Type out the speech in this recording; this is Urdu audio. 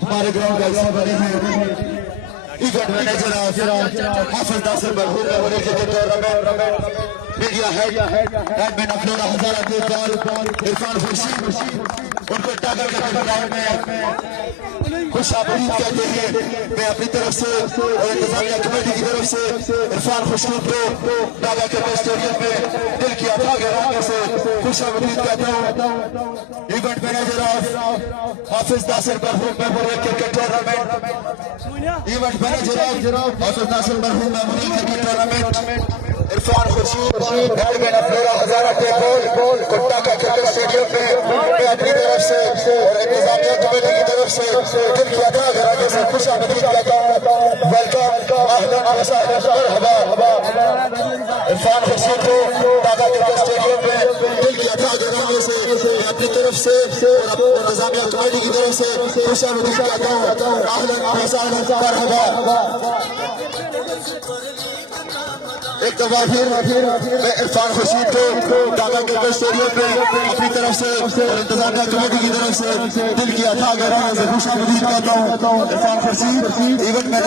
ہمارے گراؤنڈ کا حصہ بنے ہیں ایونٹ مینیجر حافظ ناصر مرحوم memorial cricket tournament media head admin افلورا ہزارہ دیوپال عرفان خورشید ان کو ٹاگر کے گراؤنڈ میں خوش آمدید کہتے ہیں میں اپنی طرف سے اور انتظامیہ کمیٹی کی طرف سے عرفان خورشید کو ٹاگر کے اسٹیڈیم میں دل کی اتھاہ گہرائیوں سے خوش آمدید کہتا ہوں ایونٹ مینیجر حافظ ناصر مرحوم memorial cricket tournament event manager Hafiz Nasir مرحوم memorial cricket tournament Irfan Khurshid admin افلورا ہزارہ دیوپال کو ٹاگر کرکٹ اسٹیڈیم میں اپنی طرف سے اور انتظامیہ کمیٹی کی طرف سے دل کی اتھاہ گہرائیوں سے خوش آمدید کہتا ہوں ویلکم اہلا وسہلا مرحبا عرفان خورشید کو ٹاگر کرکٹ اسٹیڈیم میں دل کی اتھاہ گہرائیوں سے اپنی طرف سے اور انتظامیہ کمیٹی کی طرف سے خوش آمدید کہتا ہوں اہلا وسہلا مرحبا ایک دفعہ پھر میں عرفان خورشید کو ٹاگر کرکٹ اسٹیڈیم میں اپنی طرف سے اور انتظامیہ کمیٹی کی طرف سے دل کی اتھاہ گہرائیوں سے خوش آمدید کہتا ہوں عرفان خورشید ایونٹ میں